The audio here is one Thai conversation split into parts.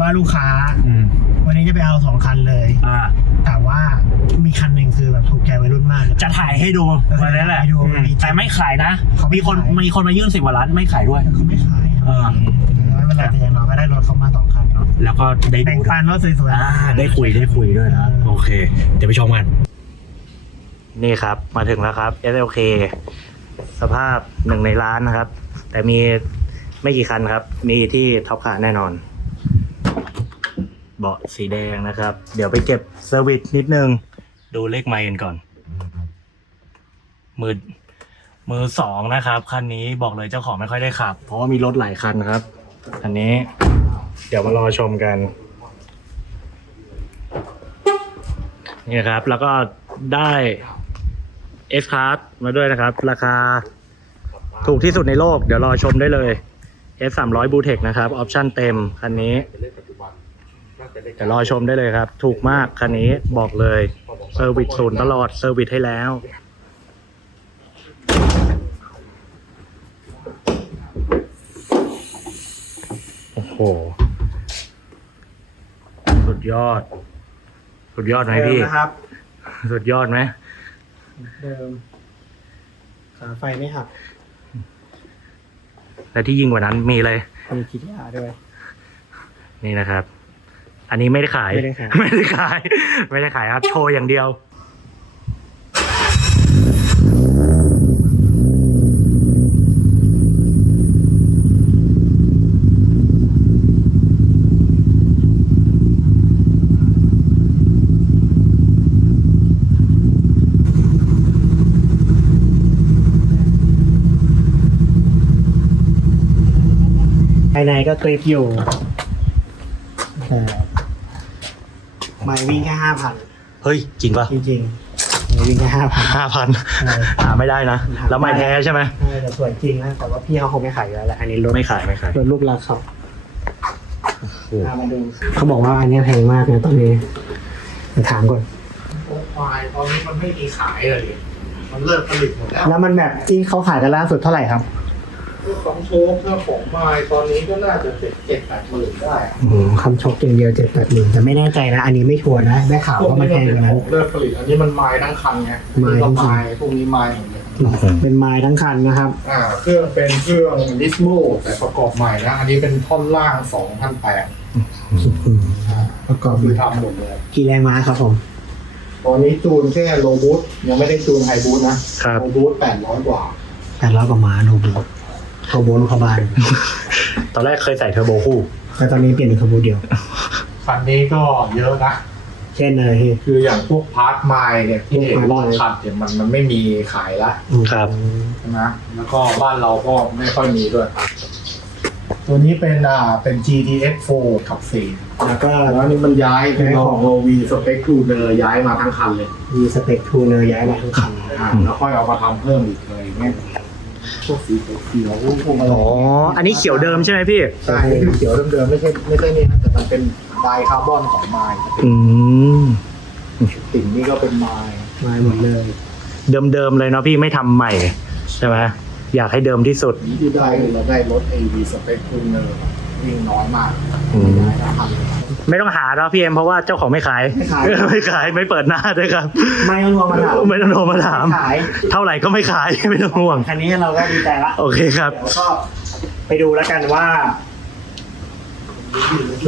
บ้านลูกค้า อืมวันนี้จะไปเอาสองคันเลย อ่า แต่ว่ามีคันหนึ่งคือแบบถูกใจวัยรุ่นมาก จะถ่ายให้ดูวันนั้นแหละให้ดูอืมมีจริงแต่ไม่ขายนะ เขาไม่มีคนขาย มีคนมายื่นสิบกว่าล้านไม่ขายด้วย เขาไม่ขายครับเออ ไม่เป็นไรแต่อย่างน้อยก็ได้รถเขามาสองคันเนาะแล้วก็ได้แบ่งดูปันรถสวยอ่าได้คุยได้คุยด้วยนะ โอเค เดี๋ยวไปชมกัน นี่ครับมาถึงแล้วครับ SLK สภาพหนึ่งในร้านนะครับ แต่มีไม่กี่คันครับ มีที่ท็อปคาร์แน่นอน เบาะสีแดงนะครับ เดี๋ยวไปเก็บเซอร์วิสนิดนึง ดูเลขไมล์กันก่อน มือมือสองนะครับ คันนี้บอกเลยเจ้าของไม่ค่อยได้ขับ เพราะว่ามีรถหลายคันครับ คันนี้ เดี๋ยวมารอชมกัน นี่ครับ แล้วก็ได้ S Class มาด้วยนะครับ ราคาถูกที่สุดในโลก เดี๋ยวรอชมได้เลย S 3 0 0 b l u e t e c h นะครับ ออปชั่นเต็ม คันนี้ เดี๋ยวรอชมได้เลยครับ ถูกมากคันนี้บอกเลยเซอร์วิสศูนย์ตลอดเซอร์วิสให้แล้ว โอ้โห สุดยอด สุดยอดไหมๆพี่นะครับ สุดยอดไหมเดิมขาไฟไม่หักและที่ยิ่งกว่านั้นมีเลยมีคีทีอาร์ด้วย นี่นะครับ อันนี้ไม่ได้ขาย ไม่ได้ขาย ไม่ได้ขาย ไม่ได้ขายครับ โชว์อย่างเดียว ภายในก็กริปอยู่แต่ ไม่วิ่งแค่ห้าพันเฮ้ย จริงปะจริงๆไม่วิ่งแค่ห้าพัน ห้าพันใช่หาไม่ได้นะแล้วไม่แท้ใช่ไหมแต่สวยจริงนะแต่ว่าพี่เขาคงไม่ขายอยู่แล้วแหละอันนี้รถไม่ขายไม่ขายรถรูปลักษณ์เขาพามาดูเขาบอกว่าอันเนี้ยแพงมากนะตอนนี้เดี๋ยวถามก่อนควายตอนนี้มันไม่มีขายเลย มันเลิกผลิตหมดแล้ว แล้วมันแบบที่เขาขายกันล่าสุดเท่าไหร่ครับ พวกของโชคเรื่องของไม้ตอนนี้ก็น่าจะเป็นเจ็ดแปดหมื่นได้อะอืมคำชกอย่างเดียวเจ็ดแปดหมื่นแต่ไม่แน่ใจนะ อันนี้ไม่ชัวร์นะได้ข่าวพวกว่ามันนี้แพมันงเป็กนว่าขนั้อน งเลิกผลิต อันนี้มันไม้ทั้งคันไงไม้ทั้งคัน ไม้พวกนี้ไม้หมดเลยเป็นไม้ทั้งคันนะครับ อ่า เครื่องเป็นเครื่องดิสโมแต่ประกอบใหม่นะ อันนี้เป็นท่อนล่างสองพันแปดประกอบคือทำหมดเลย กี่แรงม้าครับผมตอนนี้จูนแค่โลบูทยังไม่ได้จูนไฮบูทนะครับ โลบูทแปดร้อยกว่า แปดร้อยกว่าม้าโนบู โทโบลูกขบานตอนแรกเคยใส่เทอร์โบคู่ แต่ตอนนี้เปลี่ยนเป็นโทโบเดียว คันนี้ก็เยอะนะ เช่นอะไรพี่ คืออย่างพวกพาร์ทไมล์เนี่ยที่พวกรอดไม้ขัดเนี่ยมันมันไม่มีขายละครับ ใช่ไหมแล้วก็บ้านเราก็ไม่ค่อยมีด้วย ตัวนี้เป็นอ่าเป็น GTX 4ขับสี่แล้วก็แล้วนี่มันย้ายเป็นของ OV Spec t u n e r ย้ายมาทั้งคันเลยมีสเปคทูเนอร์ย้ายมาทั้งคัน อ่าแล้วค่อยเอามาทำเพิ่มอีกอะไรอย่างเงี้ย พวกสีเขียวพวกอะไรอ๋อ อันนี้เขียวเดิมใช่ไหมพี่ ใช่ที่เขียวเดิมๆไม่ใช่ไม่ใช่นี่นะแต่มันเป็นไดคาร์บอนของไม้อืมติ่งนี่ก็เป็นไม้ไม้หมดเลย เดิมๆเลยเนาะพี่ไม่ทำใหม่ใช่ไหมอยากให้เดิมที่สุดที่ได้คือเราได้รถ AV Spec t u n e r วิ่งน้อยมากอืมย้ายทั้งคันเลย ไม่ต้องหาแล้วพี่เอ็มเพราะว่าเจ้าของไม่ขาย ไม่ขาย ไม่ขายไม่เปิดหน้าด้วยครับ ไม่ต้องรวมมาถามไม่ต้องโทรมาถาม ขายเท่าไหร่ก็ไม่ขายไม่ต้องห่วง คันนี้เราก็ดีใจละโอเคครับ เดี๋ยวก็ไปดูแล้วกันว่า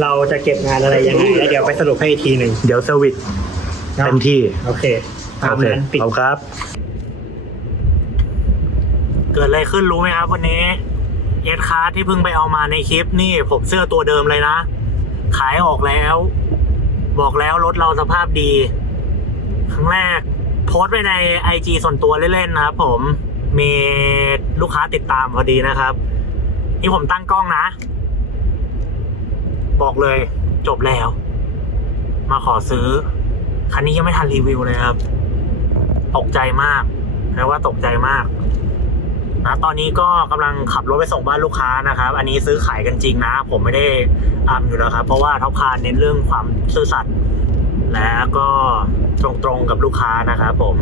เราจะเก็บงานอะไรยังไงแล้วเดี๋ยวไปสรุปให้อีกทีหนึ่งเดี๋ยวเซอร์วิสเต็มที่โอเคตามโอเคนั้นปิดขอบครับ เกิดอะไรขึ้นรู้ไหมครับวันนี้ เอสคาร์ที่เพิ่งไปเอามาในคลิปนี่ผมเสื้อตัวเดิมเลยนะ ขายออกแล้ว บอกแล้วรถเราสภาพดี ครั้งแรก โพสต์ไปในไอจส่วนตัวเล่นๆนะครับผมมีลูกค้าติดตามพอดีนะครับ นี่ผมตั้งกล้องนะ บอกเลยจบแล้ว มาขอซื้อ คันนี้ยังไม่ทันรีวิวเลยครับ ตกใจมากแปลว่าตกใจมาก นะตอนนี้ก็กำลังขับรถไปส่งบ้านลูกค้านะครับ อันนี้ซื้อขายกันจริงนะ ผมไม่ได้อามอยู่แล้วครับ เพราะว่าท็อปคาร์เน้นเรื่องความซื่อสัตย์และก็ตรงๆกับลูกค้านะครับผม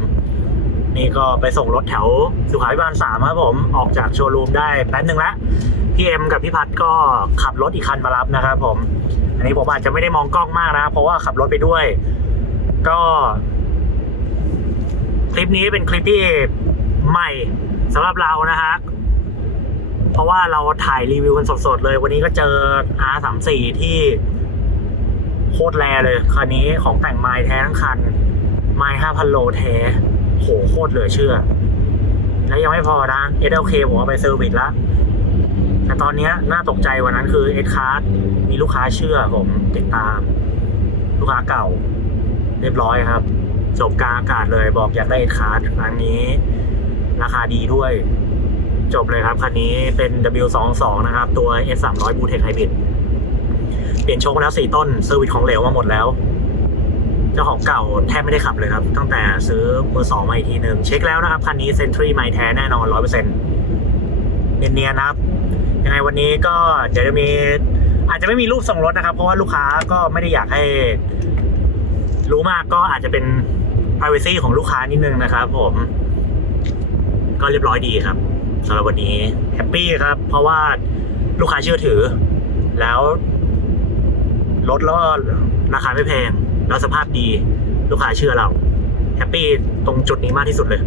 นี่ก็ไปส่งรถแถวสุขาพิบาลสามครับผมออกจากโชว์รูมได้แป๊บหนึ่งแล้วพี่เอ็มกับพี่พัดก็ขับรถอีกคันมารับนะครับผม อันนี้ผมอาจจะไม่ได้มองกล้องมากนะ เพราะว่าขับรถไปด้วย ก็ คลิปนี้เป็นคลิปที่ใหม่ สำหรับเรานะฮะเพราะว่าเราถ่ายรีวิวกันสดๆเลย วันนี้ก็เจอ R34 ที่โคตรแรเลยคันนี้ของแต่งไม้แท้ทั้งคัน ไม้5,000โลแท้ โหโคตรเหลือเชื่อ แล้วยังไม่พอนะ SLK ผมเอาไปเซอร์วิสแล้วแต่ตอนนี้น่าตกใจกว่านั้นคือเอ S Card มีลูกค้าเชื่อผมติดตาม ลูกค้าเก่า เรียบร้อยครับ จบกลางอากาศเลยบอกอยากได้เอ S Card ครั้งนี้ ราคาดีด้วย จบเลยครับ คันนี้เป็น W22 นะครับ ตัว S 3 0 0 Blue Tech Hybrid เปลี่ยนโชคมาแล้ว4ต้นเซอร์วิสของเหลวมาหมดแล้ว เจ้าของเก่าแทบไม่ได้ขับเลยครับ ตั้งแต่ซื้อมือสองมาอีกทีหนึ่งเช็คแล้วนะครับ คันนี้เซนทรีไม่แท้แน่นอน100%เปอร์เซ็นเนียนๆนะครับ ยังไงวันนี้ก็เดี๋ยวจะมีอาจจะไม่มีรูปส่งรถนะครับ เพราะว่าลูกค้าก็ไม่ได้อยากให้ รู้มากก็อาจจะเป็น privacy ของลูกค้านิดนึงนะครับผม ก็เรียบร้อยดีครับสำหรับวันนี้แฮปปี้ครับ เพราะว่าลูกค้าเชื่อถือ แล้วรถแล้วราคาไม่แพง แล้วสภาพดีลูกค้าเชื่อเราแฮปปี้ตรงจุดนี้มากที่สุดเลย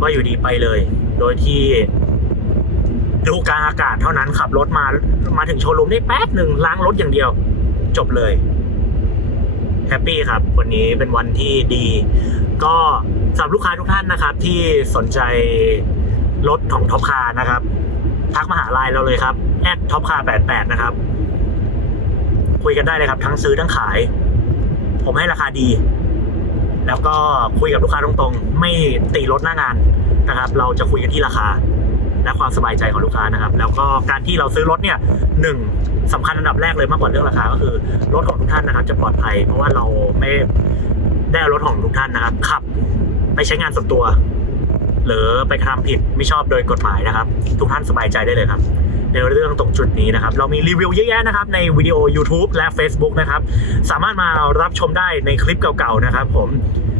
ว่าอยู่ดีไปเลย โดยที่ดูกางอากาศเท่านั้นขับรถมามาถึงโชว์รูมได้แป๊บหนึ่งล้างรถอย่างเดียว จบเลย แฮปปี้ครับ วันนี้เป็นวันที่ดี ก็สำหรับลูกค้าทุกท่านนะครับ ที่สนใจรถของท็อปคาร์นะครับทักมาหาไลน์เราเลยครับแอดท็อปคาร์88นะครับ คุยกันได้เลยครับ ทั้งซื้อทั้งขาย ผมให้ราคาดี แล้วก็คุยกับลูกค้าตรงๆ ไม่ตีรถหน้างานนะครับ เราจะคุยกันที่ราคา และความสบายใจของลูกค้านะครับ แล้วก็การที่เราซื้อรถเนี่ยหนึ่งสำคัญอันดับแรกเลยมากกว่าเรื่องราคาก็คือรถของทุกท่านนะครับ จะปลอดภัย เพราะว่าเราไม่ได้รถของทุกท่านนะครับขับ ไปใช้งานส่วนตัว หรือไปทำผิดไม่ชอบโดยกฎหมายนะครับ ทุกท่านสบายใจได้เลยครับในเรื่องตรงจุดนี้นะครับ เรามีรีวิวเยอะแยะนะครับ ในวิดีโอ YouTube และ Facebook นะครับ สามารถมารับชมได้ในคลิปเก่าๆนะครับผม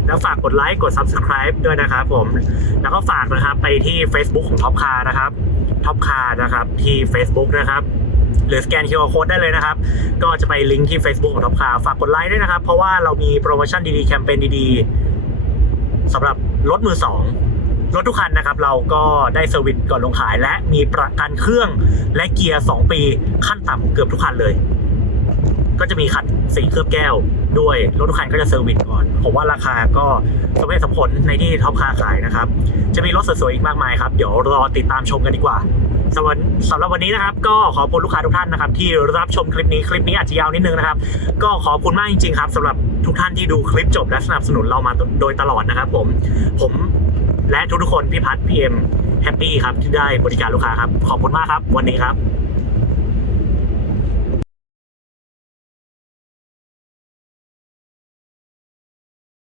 แล้วฝากกดไลค์กด Subscribe ด้วยนะครับผม แล้วก็ฝากนะครับไปที่ Facebook ของ Top Car นะครับ Top Car นะครับที่ Facebook นะครับหรือสแกน QR Code ได้เลยนะครับ ก็จะไปลิงก์ที่ Facebook ของ Top Car ฝากกดไลค์ด้วยนะครับ เพราะว่าเรามีโปรโมชั่นดีๆ แคมเปญดีๆสำหรับรถมือสองรถทุกคันนะครับ เราก็ได้เซอร์วิสก่อนลงขาย และมีประกันเครื่องและเกียร์ 2 ปี ขั้นต่ำเกือบทุกคันเลย ก็จะมีขัดสีเคลือบแก้ว ด้วย รถทุกคันก็จะเซอร์วิสก่อน ผมว่าราคาก็สมเหตุสมผลในที่ท็อปคาขายนะครับ จะมีรถสวยๆอีกมากมายครับ เดี๋ยวรอติดตามชมกันดีกว่าสำหรับสำหรับวันนี้นะครับ ก็ขอบคุณลูกค้าทุกท่านนะครับ ที่รับชมคลิปนี้คลิปนี้อาจจะยาวนิดนึงนะครับ ก็ขอบคุณมากจริงๆครับสำหรับทุกท่านที่ดูคลิปจบและสนับสนุนเรามาโดยตลอดนะครับ ผมผมและทุกๆคนพี่พัฒน์พี่เอ็มแฮปปี้ครับที่ได้บริการลูกค้าครับขอบคุณมากครับวันนี้ครับ